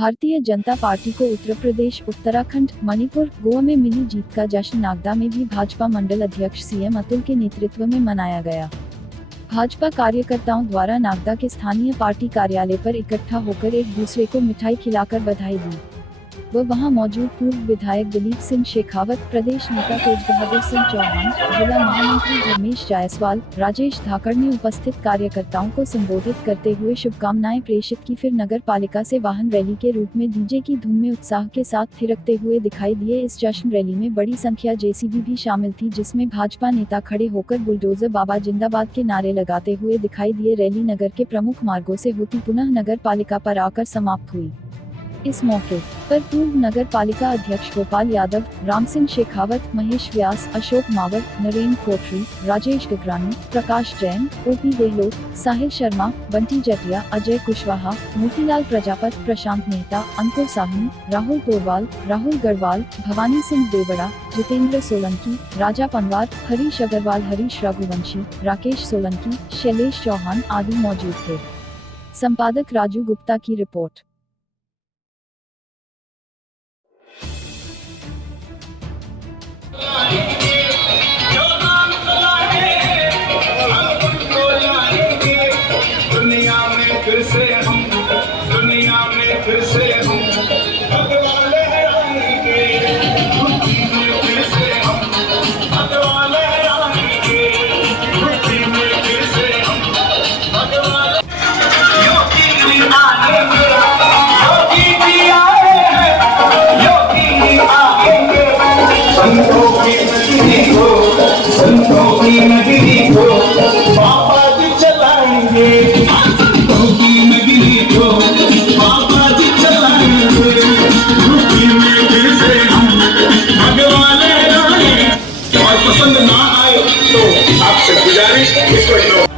Bharatiya Janata party को उत्तर प्रदेश, उत्तराखंड, मणिपुर, गोवा में मिली जीत का जश्न नागदा में भी भाजपा मंडल अध्यक्ष सीएम अतुल के नेतृत्व में मनाया गया। भाजपा कार्यकर्ताओं द्वारा नागदा के स्थानीय पार्टी कार्यालय पर इकट्ठा होकर एक दूसरे को मिठाई खिलाकर बधाई दी। वहां मौजूद पूर्व विधायक दिलीप सिंह शेखावत, प्रदेश नेता तेज बहादुर सिंह चौहान, जिला महामंत्री धर्मेश जायसवाल, राजेश धाकड़ ने उपस्थित कार्यकर्ताओं को संबोधित करते हुए शुभकामनाएं प्रेषित की। फिर नगर पालिका से वाहन रैली के रूप में डीजे की धुन में उत्साह के साथ थिरकते हुए दिखाई दिए। इस जश्न रैली में बड़ी संख्या जेसीबी भी शामिल थी, जिसमें भाजपा नेता खड़े होकर बुलडोजर बाबा जिंदाबाद के नारे लगाते हुए दिखाई दिए। रैली नगर के प्रमुख मार्गों से होती पुनः नगर पालिका पर आकर समाप्त हुई। इस मौके पर पूर्व नगर पालिका अध्यक्ष गोपाल यादव, राम सिंह शेखावत, महेश व्यास, अशोक मावर, नरेंद्र कोटरी, राजेश गगरानी, प्रकाश जैन, ओपी गहलोत, साहिल शर्मा, बंटी जटिया, अजय कुशवाहा, मोतीलाल प्रजापत, प्रशांत मेहता, अंकुर साहनी, राहुल पोरवाल, राहुल गढ़वाल, भवानी सिंह देवड़ा, जितेंद्र सोलंकी, राजा पंवार, हरीश अग्रवाल, हरीश रघुवंशी, राकेश सोलंकी, शैलेश चौहान आदि मौजूद थे। संपादक राजू गुप्ता की रिपोर्ट। दुनिया में फिर से हम भगवाले आएंगे, धरती में फिर से हम भगवाले आएंगे, धरती में फिर से हम भगवाले योगी जी आएंगे, योगी जी आएंगे, योगी जी आएंगे। संतों की नगरी को बाबा जी चलाएंगे, संतों की नगरी को बाबा जी चलाएंगे, धरती में फिर से हम भगवाले आए। और पसंद ना आए तो आपसे गुजारिश इसको लो।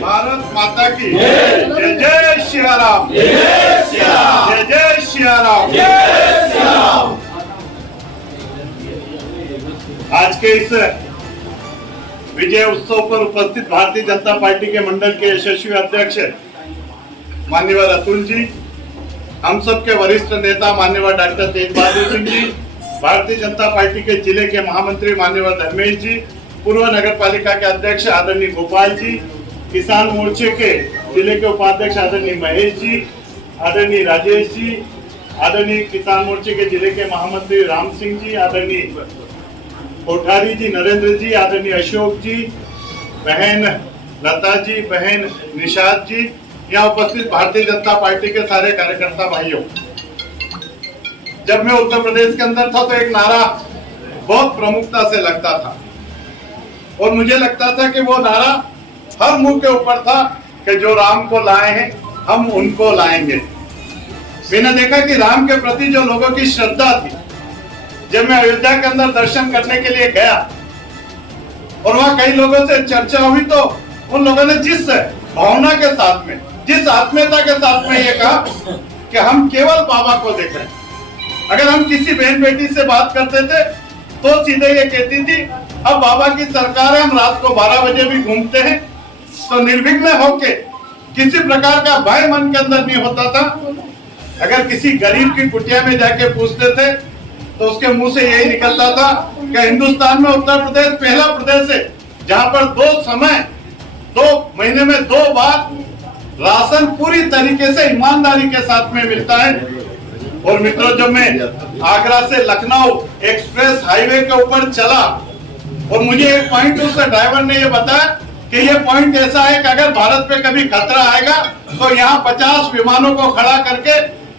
भारत माता की जय जय श्री राम, जय जय श्री राम। आज के इस विजय उत्सव पर उपस्थित भारतीय जनता पार्टी के मंडल के यशस्वी अध्यक्ष माननीय अतुल जी, हम सब के वरिष्ठ नेता माननीय डॉक्टर तेज बहादुर सिंह जी, भारतीय जनता पार्टी के जिले के महामंत्री माननीय धर्मेश जी, पूर्व नगर पालिका के अध्यक्ष आदरणीय गोपाल जी, किसान मोर्चे के जिले के उपाध्यक्ष आदरणीय महेश जी, आदरणीय राजेश जी, आदरणीय किसान मोर्चे के जिले के महामंत्री राम सिंह जी, आदरणीय कोठारी जी, नरेंद्र जी, आदरणीय अशोक जी, बहन लता जी, बहन निषाद जी, यहाँ उपस्थित भारतीय जनता पार्टी के सारे कार्यकर्ता भाइयों। जब मैं उत्तर प्रदेश के अंदर था तो एक नारा बहुत प्रमुखता से लगता था और मुझे लगता था कि वो नारा हर मुंह के ऊपर था कि जो राम को लाए हैं हम उनको लाएंगे। मैंने देखा कि राम के प्रति जो लोगों की श्रद्धा थी, जब मैं अयोध्या के अंदर दर्शन करने के लिए गया और वहां कई लोगों से चर्चा हुई तो उन लोगों ने जिस भावना के साथ में, जिस आत्मीयता के साथ में ये कहा कि हम केवल बाबा को देख रहे हैं। अगर हम किसी बहन बेटी से बात करते थे तो सीधे ये कहती थी अब बाबा की सरकार है, हम रात को 12 बजे भी घूमते हैं तो निर्विघ्न होके, किसी प्रकार का भय मन के अंदर नहीं होता था। अगर किसी गरीब की कुटिया में जाके पूछते थे तो उसके मुंह से यही निकलता था कि हिंदुस्तान में उत्तर प्रदेश पहला प्रदेश है जहां पर 2 महीने में 2 बार राशन पूरी तरीके से ईमानदारी के साथ में मिलता है। और मित्रों, जब मैं आगरा से लखनऊ एक्सप्रेस हाईवे के ऊपर चला और मुझे एक पॉइंट उस ड्राइवर ने ये बताया कि ये पॉइंट ऐसा है कि अगर भारत पे कभी खतरा आएगा तो यहाँ 50 विमानों को खड़ा करके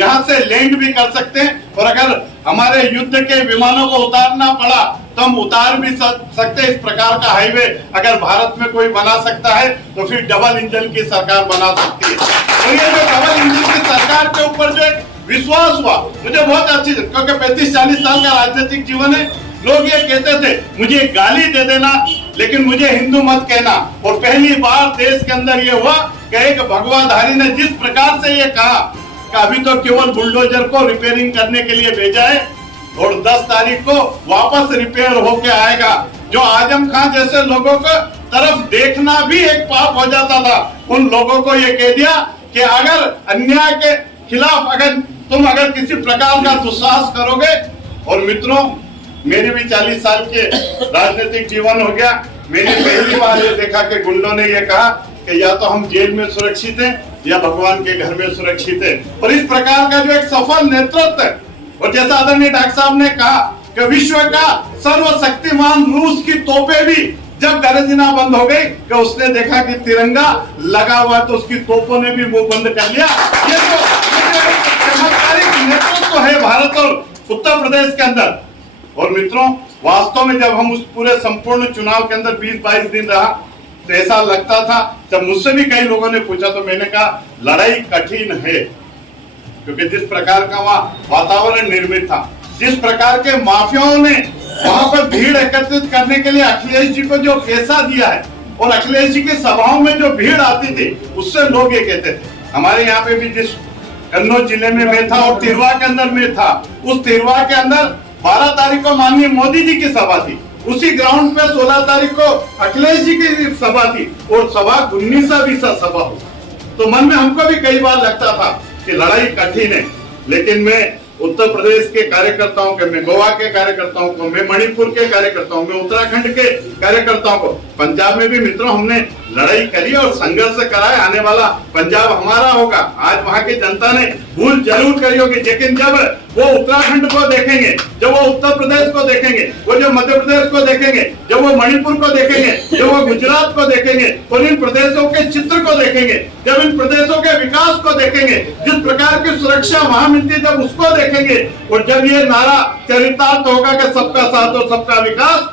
यहाँ से लैंड भी कर सकते हैं, और अगर हमारे युद्ध के विमानों को उतारना पड़ा तो हम उतार भी सकते हैं। इस प्रकार का हाईवे अगर भारत में कोई बना सकता है तो फिर डबल इंजन की सरकार बना सकती है। तो ये जो डबल इंजन की सरकार के ऊपर जो एक विश्वास हुआ, मुझे बहुत अच्छी, क्योंकि 35-40 साल का राजनीतिक जीवन है। लोग ये कहते थे मुझे गाली दे देना लेकिन मुझे हिंदू मत कहना, और पहली बार देश के अंदर ये हुआ कि एक भगवाधारी ने जिस प्रकार से ये कहा कि अभी तो केवल बुलडोजर को रिपेयरिंग करने के लिए भेजा है और 10 तारीख को वापस रिपेयर होके आएगा। जो आजम खान जैसे लोगों को तरफ देखना भी एक पाप हो जाता था, उन लोगों को ये कह दिया कि अगर अन्याय के खिलाफ तुम किसी प्रकार का दुस्साहस करोगे। और मित्रों, मेरे भी 40 साल के राजनीतिक जीवन हो गया। मैंने पहली बार ये देखा कि गुंडों ने ये कहा कि या तो हम जेल में सुरक्षित हैं या भगवान के घर में सुरक्षित है। और इस प्रकार का जो एक सफल नेतृत्व है, और जैसा आदरणीय डॉक्टर साहब ने कहा कि विश्व का सर्वशक्तिमान रूस की तोपें भी जब गरजना बंद हो गई कि उसने देखा कि तिरंगा लगा हुआ तो उसकी तोपों ने भी वो बंद कर लिया। ये तो चमत्कारिक नेतृत्व है भारत और उत्तर प्रदेश के अंदर। और मित्रों, वास्तव में जब हम उस पूरे संपूर्ण चुनाव के अंदर 20-22 दिन रहा तो ऐसा लगता था, जब मुझसे भी कई लोगों ने पूछा तो मैंने कहा लड़ाई कठिन है, क्योंकि जिस प्रकार का वहां वातावरण निर्मित था, जिस प्रकार के माफियाओं ने वहां पर भीड़ एकत्रित करने के लिए अखिलेश जी को जो पैसा दिया है, और अखिलेश जी की सभाओं में जो भीड़ आती थी, उससे लोग ये कहते थे। हमारे यहाँ पे भी जिस कन्नौज जिले में मैं था और तिरवा के अंदर में था, उस तिरवा के अंदर 12 तारीख को माननीय मोदी जी की सभा थी, उसी ग्राउंड पे 16 तारीख को अखिलेश जी की सभा थी, और सभा 19-20 सभा हो। तो मन में हमको भी कई बार लगता था कि लड़ाई कठिन है, लेकिन मैं उत्तर प्रदेश के कार्यकर्ताओं के, मैं गोवा के कार्यकर्ताओं को, मैं मणिपुर के कार्यकर्ताओं, मैं उत्तराखंड के कार्यकर्ताओं को, पंजाब में भी मित्रों हमने लड़ाई करी और संघर्ष करा है। आने वाला पंजाब हमारा होगा। आज वहां की जनता ने भूल जरूर करी होगी, लेकिन जब वो उत्तराखंड को देखेंगे, जब वो उत्तर प्रदेश को देखेंगे, वो जब मध्य प्रदेश को देखेंगे, जब वो मणिपुर को देखेंगे, जब वो गुजरात को देखेंगे, और इन प्रदेशों के चित्र को देखेंगे, जब इन प्रदेशों के विकास को देखेंगे, जिस प्रकार की सुरक्षा वहां मिलती है, जब उसको देखेंगे, और जब ये नारा चरितार्थ होगा कि सबका साथ और सबका विकास,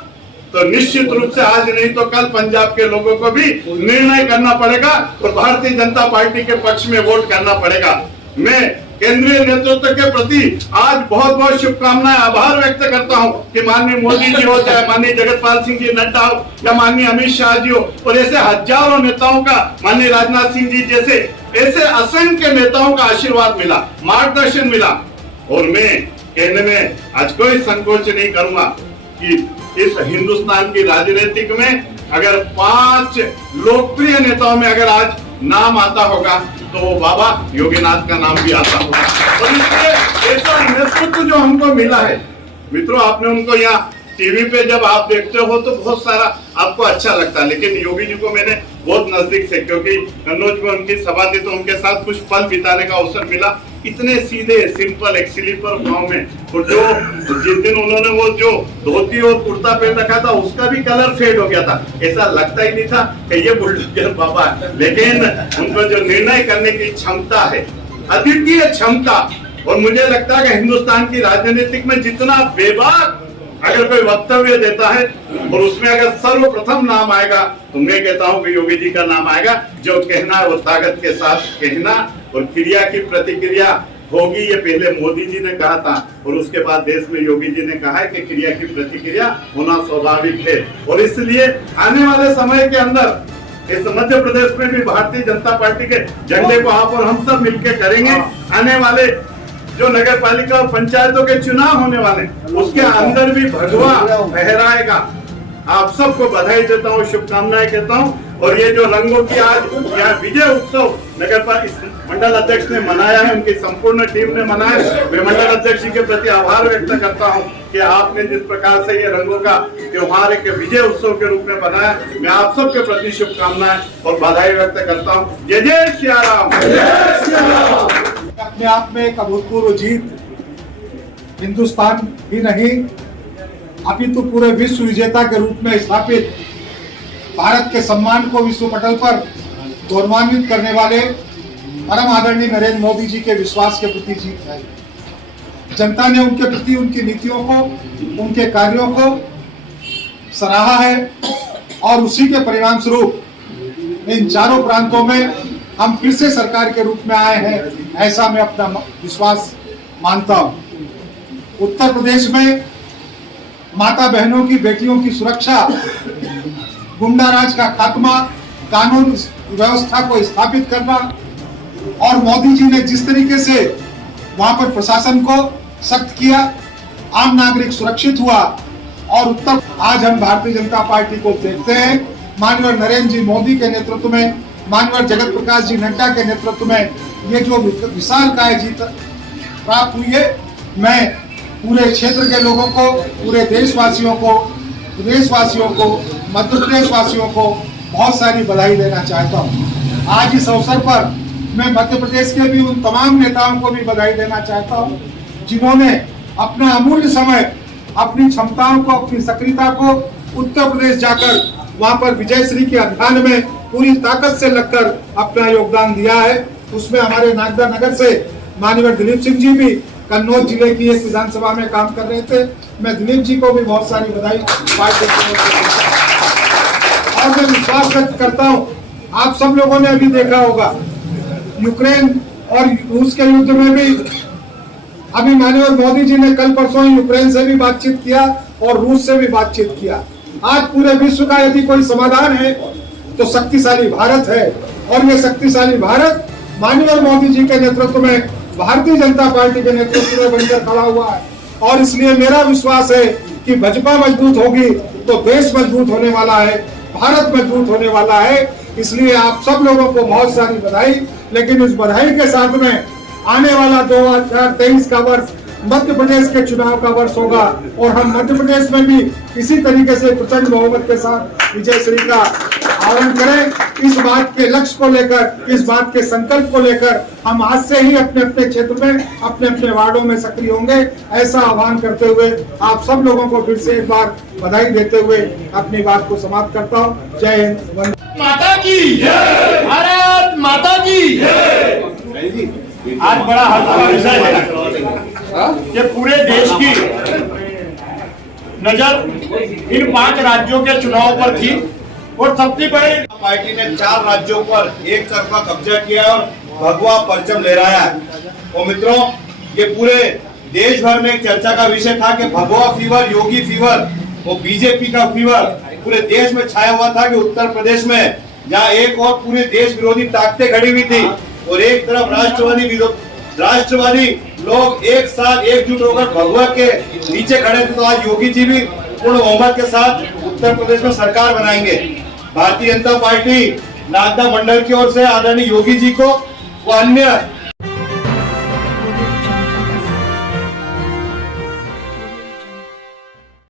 तो निश्चित रूप से आज नहीं तो कल पंजाब के लोगों को भी निर्णय करना पड़ेगा और भारतीय जनता पार्टी के पक्ष में वोट करना पड़ेगा। मैं केंद्रीय नेतृत्व के प्रति आज बहुत बहुत शुभकामनाएं, आभार व्यक्त करता हूं कि माननीय मोदी जी हो, चाहे माननीय जगतपाल सिंह जी नड्डा हो, या माननीय अमित शाह जी हो, और ऐसे हजारों नेताओं का, माननीय राजनाथ सिंह जी जैसे ऐसे असंख्य नेताओं का आशीर्वाद मिला, मार्गदर्शन मिला। और मैं कहने में आज कोई संकोच नहीं करूंगा कि इस हिंदुस्तान की राजनीतिक में अगर 5 लोकप्रिय नेताओं में अगर आज नाम आता होगा तो वो बाबा योगीनाथ का नाम भी आता होगा। और इसलिए ऐसा नेतृत्व जो हमको मिला है, मित्रों, आपने उनको यहाँ टीवी पे जब आप देखते हो तो बहुत सारा आपको अच्छा लगता है, लेकिन योगी जी को मैंने बहुत नजदीक से, क्योंकि कन्नौज में उनकी सभा थी तो उनके साथ कुछ पल बिताने का अवसर मिला। इतने सीधे सिंपल एक स्लीपर गाँव में, और जो जिस दिन उन्होंने वो जो धोती और कुर्ता पहन रखा था उसका भी कलर फेड हो गया था, ऐसा लगता ही नहीं था कि ये बुलडोजर बाबा है। लेकिन उनको जो निर्णय करने की क्षमता है, अद्वितीय क्षमता, और मुझे लगता है कि हिंदुस्तान की राजनीतिक में जितना बेबाक अगर कोई वक्तव्य देता है और उसमें अगर सर्वप्रथम नाम आएगा तो मैं कहता हूं कि योगी जी का नाम आएगा। जो कहना है वो ताकत के साथ कहना, और क्रिया की प्रतिक्रिया होगी, ये पहले मोदी जी ने कहा था और उसके बाद देश में योगी जी ने कहा है कि क्रिया की प्रतिक्रिया होना स्वाभाविक है। और इसलिए आने वाले समय के अंदर इस मध्य प्रदेश में भी भारतीय जनता पार्टी के झंडे को आप और हम सब मिलकर करेंगे। आने वाले जो नगर पालिका और पंचायतों के चुनाव होने वाले, उसके अंदर भी भगवा फहराएगा आप सबको बधाई देता हूँ, शुभकामनाएं कहता हूँ। और ये जो रंगों की आज यहाँ विजय उत्सव नगर पालिका मंडल अध्यक्ष ने मनाया है, उनकी संपूर्ण टीम ने मनाया, मैं मंडल अध्यक्ष जी के प्रति आभार व्यक्त करता हूँ कि आपने जिस प्रकार से ये रंगों का त्योहार एक विजय उत्सव के रूप में बनाया। मैं आप सबके प्रति शुभकामनाएं और बधाई व्यक्त करता हूँ। जय जय श्री राम। अपने आप में एक अभूतपूर्व जीत हिंदुस्तान ही नहीं अपितु पूरे विश्व विजेता के रूप में स्थापित भारत के सम्मान को विश्व पटल पर गौरवान्वित करने वाले परम आदरणीय नरेंद्र मोदी जी के विश्वास के प्रति जीत है। जनता ने उनके प्रति उनकी नीतियों को, उनके कार्यों को सराहा है और उसी के परिणाम स्वरूप इन चारों प्रांतों में हम फिर से सरकार के रूप में आए हैं, ऐसा मैं अपना विश्वास मानता हूं। उत्तर प्रदेश में माता बहनों की, बेटियों की सुरक्षा, गुंडा राज का खात्मा, कानून व्यवस्था को स्थापित करना और मोदी जी ने जिस तरीके से वहां पर प्रशासन को सख्त किया, आम नागरिक सुरक्षित हुआ और उत्तर आज हम भारतीय जनता पार्टी को देखते हैं माननीय नरेंद्र जी मोदी के नेतृत्व में, माननीय जगत प्रकाश जी नड्डा के नेतृत्व में ये जो विशालकाय जीत प्राप्त हुई है, मैं पूरे क्षेत्र के लोगों को, पूरे देशवासियों को, प्रदेशवासियों को, मध्य प्रदेश वासियों को बहुत सारी बधाई देना चाहता हूँ। आज इस अवसर पर मैं मध्य प्रदेश के भी उन तमाम नेताओं को भी बधाई देना चाहता हूँ जिन्होंने अपना अमूल्य समय, अपनी क्षमताओं को, अपनी सक्रियता को उत्तर प्रदेश जाकर वहां पर विजयश्री के अभियान में पूरी ताकत से लगकर अपना योगदान दिया है। उसमें हमारे नागदा नगर से माननीय दिलीप सिंह जी भी कन्नौज जिले की एक विधानसभा में काम कर रहे थे। मैं दिलीप जी को भी बहुत सारी बधाई और मैं विश्वास व्यक्त करता हूँ, आप सब लोगों ने अभी देखा होगा यूक्रेन और रूस के युद्ध में भी अभी माननीय मोदी जी ने कल परसों यूक्रेन से भी बातचीत किया और रूस से भी बातचीत किया। आज पूरे विश्व का यदि कोई समाधान है तो शक्तिशाली भारत है और ये शक्तिशाली भारत माननीय मोदी जी के नेतृत्व में, भारतीय जनता पार्टी के नेतृत्व में बनकर खड़ा हुआ है। और इसलिए मेरा विश्वास है कि भाजपा मजबूत होगी तो देश मजबूत होने वाला है, भारत मजबूत होने वाला है। इसलिए आप सब लोगों को बहुत सारी बधाई। लेकिन इस बधाई के साथ में आने वाला 2023 का वर्ष मध्य प्रदेश के चुनाव का वर्ष होगा और हम मध्य प्रदेश में भी इसी तरीके से प्रचंड बहुमत के साथ विजयश्री का आहरण करें। इस बात के लक्ष्य को लेकर, इस बात के संकल्प को लेकर हम आज से ही अपने अपने क्षेत्र में, अपने अपने वार्डों में सक्रिय होंगे, ऐसा आह्वान करते हुए आप सब लोगों को फिर से एक बार बधाई देते हुए अपनी बात को समाप्त करता हूँ। जय हिंद, वंदे माता की जय, भारत माता की जय। आज बड़ा हर्ष का विषय है कि पूरे देश की नजर इन 5 राज्यों के चुनाव पर थी और सबसे बड़ी पार्टी ने 4 राज्यों पर एक तरफा कब्जा किया और भगवा परचम लहराया है। और मित्रों, ये पूरे देश भर में एक चर्चा का विषय था कि भगवा फीवर, योगी फीवर, वो बीजेपी का फीवर पूरे देश में छाया हुआ था कि उत्तर प्रदेश में जहाँ एक और पूरे देश विरोधी ताकतें खड़ी हुई थी और एक तरफ राष्ट्रवादी लोग एक साथ एकजुट होकर भगवा के नीचे खड़े थे, तो आज योगी जी भी पूर्ण बहुमत के साथ उत्तर प्रदेश में सरकार बनाएंगे। भारतीय जनता पार्टी नागदा मंडल की ओर से आदरणीय योगी जी को व अन्य